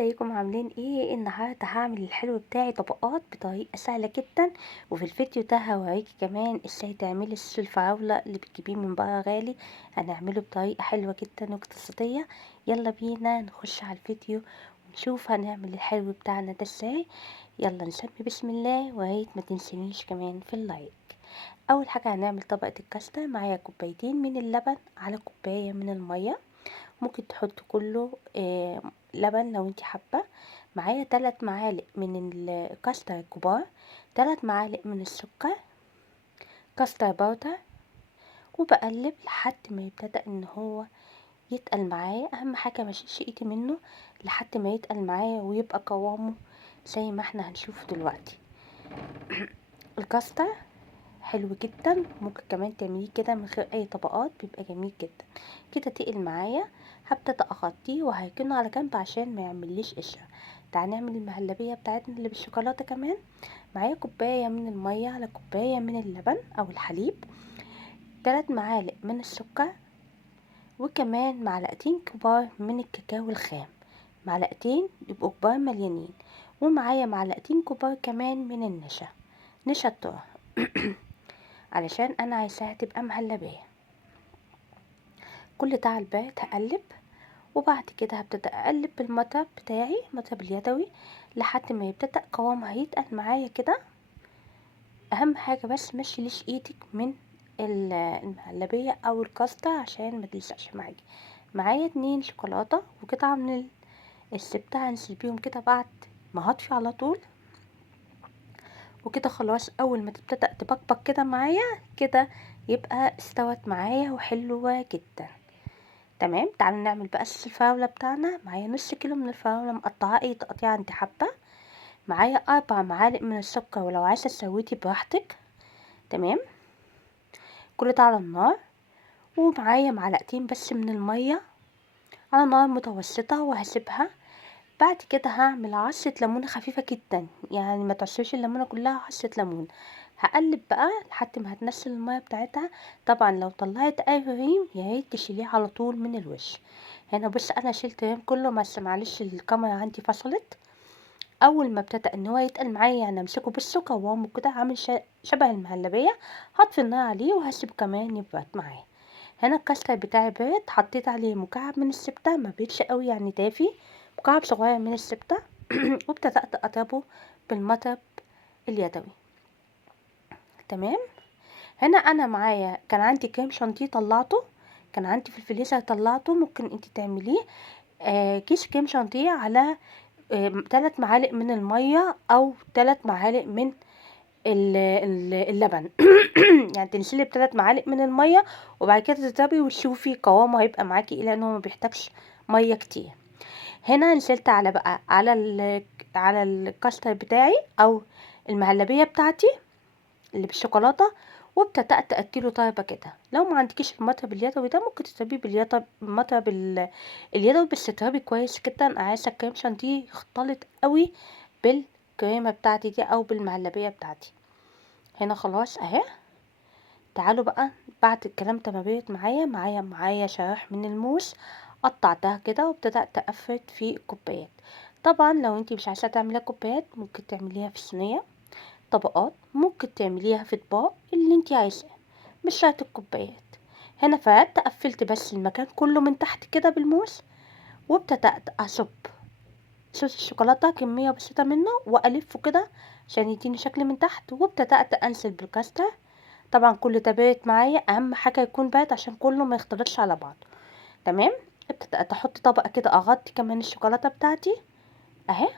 ازيكم عاملين ايه؟ النهارده هعمل الحلو بتاعي طبقات بطريقه سهله جدا، وفي الفيديو ده هوريكي كمان ازاي تعملي صوص الفراوله اللي بتجيبيه من بره غالي. هنعمله بطريقه حلوه جدا واقتصاديه. يلا بينا نخش على الفيديو ونشوف هنعمل الحلو بتاعنا ده ازاي. يلا نسمي بسم الله، وياريت ما تنسونيش كمان في اللايك. اول حاجه هنعمل طبقه الكاستر. معايا كوبايتين من اللبن على كوبايه من الميه، ممكن تحط كله لبن لو انت حابه. معايا 3 معالق من الكاستر الكبار، 3 معالق من السكر كاستر باودر، وبقلب لحد ما يبتدأ ان هو يتقل معايا. اهم حاجه ما اشيلش ايدي منه لحد ما يتقل معايا ويبقى قوامه زي ما احنا هنشوف دلوقتي. الكاستر حلو جدا، ممكن كمان تعمليه كده من غير اي طبقات، بيبقى جميل جدا. كده تقل معايا، هبتدي اغطيه وهركنه على جنب عشان ما يعمليش قشره. تعالى نعمل المهلبيه بتاعتنا اللي بالشوكولاته كمان. معايا كوبايه من الميه على كوبايه من اللبن او الحليب، 3 معالق من السكر، وكمان معلقتين كبار من الكاكاو الخام، معلقتين يبقوا كبار مليانين، ومعايا معلقتين كبار كمان من النشا، نشا الذرة علشان انا عايزاها تبقى مهلبيه. كل ده على البارد هقلب، وبعد كده هبتدأ اقلب بالمضرب بتاعي، المضرب اليدوي، لحد ما يبتدأ قوامها يتقل معايا كده. اهم حاجه بس ما تشيليش ايدك من المهلبيه او الكاستر عشان ما تلزقش معاكي. معايا 2 شوكولاته وقطعه من الزبده، هنزل بيهم كده بعد ما هطفي على طول. وكده خلاص، اول ما تبتدأ تبقبق كده معايا كده يبقى استوت معايا وحلوه جدا. تمام، تعالوا نعمل بقى صوص الفراولة بتاعنا. معايا نص كيلو من الفراولة مقطعة اي تقطيع انت حابة. معايا 4 معالق من السكر، ولو عايزة تسويتي براحتك. تمام، كل ده على النار. ومعايا معلقتين بس من المية على نار متوسطة، وهسيبها. بعد كده هعمل عصرة ليمونة خفيفة جدا، يعني ما تعصرش الليمونة كلها، عصرة ليمون. هقلب بقى لحد ما هتنزل المية بتاعتها. طبعا لو طلعت اي ريم يا ريت تشيليه على طول من الوش. هنا بص انا شلت الريم كله، بس معلش الكاميرا عندي فصلت. اول ما ابتدى ان هو يتقل معايا، يعني امسكه بالسكر وهو كده عامل شبه المهلبيه، هطفي النار عليه وهسيبه كمان يبرد معايا. هنا الكاستر بتاعي برد، حطيت عليه مكعب من الزبده، ما بيتش قوي يعني دافي، مكعب صغير من الزبده وابتدأت اضربه بالمضرب اليدوي. تمام، هنا انا معايا كان عندي كريم شانتيه طلعته، كان عندي في الفريزر طلعته، ممكن انت تعمليه كيس كريم شانتيه على 3 معالق من الميه او 3 معالق من اللبن يعني تنزلي ب3 معالق من الميه، وبعد كده تضربي وتشوفي قوامه هيبقى معاكي ايه، لانه ما بيحتاجش ميه كتير. هنا نزلت على بقى على الكاستر بتاعي او المهلبيه بتاعتي اللي بالشوكولاته، وابتدأت أكله طيبة كده. لو ما عندكيش المضرب اليدوي ده، ممكن تضربيه بالمضرب اليدوي، بس تضربي كويس جدا. عايزة الكريم شانتيه يختلط قوي بالكريمة بتاعتي دي او بالمهلبية بتاعتي. هنا خلاص اهي. تعالوا بقى بعد الكلام ده ما بيت معايا شرايح من الموز، قطعتها كده وابتدأت أفرد في الكوبايات. طبعا لو انتي مش عايزة تعمليها كوبايات، ممكن تعمليها في صينية طبقات، ممكن تعمليها في اطباق اللي انتي عايزاه، مش شرط الكوبايات. هنا فردت قفلت بس المكان كله من تحت كده بالموس، وابتدأت اصب صوص الشوكولاتة كمية بسيطة منه والفه كده عشان يديني شكل من تحت، وابتدأت انزل بالكاستر. طبعا كل ده بارد معايا، اهم حاجة يكون بارد عشان كله ما يختلطش على بعض. تمام، ابتدأت احط طبقة كده، اغطي كمان الشوكولاتة بتاعتي اهي.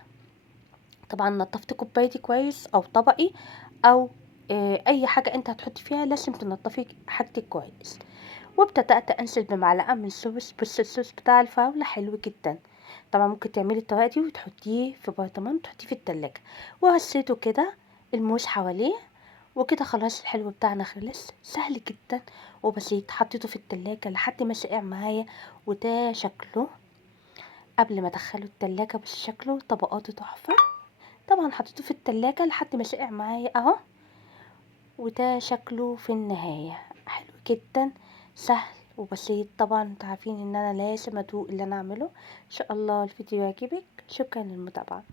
طبعا نضفت كوبايتي كويس او طبقي او اي حاجة انت هتحطي فيها، لازم تنضفي حاجتك كويس. وابتدأت انزل بمعلقة من الصوص، بس الصوص بتاع الفراولة حلو جدا. طبعا ممكن تعملي الطريقة دي وتحطيه في برطمان وتحطيه في التلاجة. وهسيته كده الموس حواليه، وكده خلاص الحلو بتاعنا خلص، سهل جدا وبسيط. حطيته في التلاجة لحد ما سقع معايا، وده شكله قبل ما ادخله التلاجة، بس شكله طبقاته تحفة. طبعا حطيته في التلاجة لحد ما سقع معايا اهو، وده شكله في النهاية حلو جدا، سهل وبسيط طبعا، انتوا عارفين ان انا لازم ادوق اللي انا اعمله. ان شاء الله الفيديو يعجبك، شكرا للمتابعة.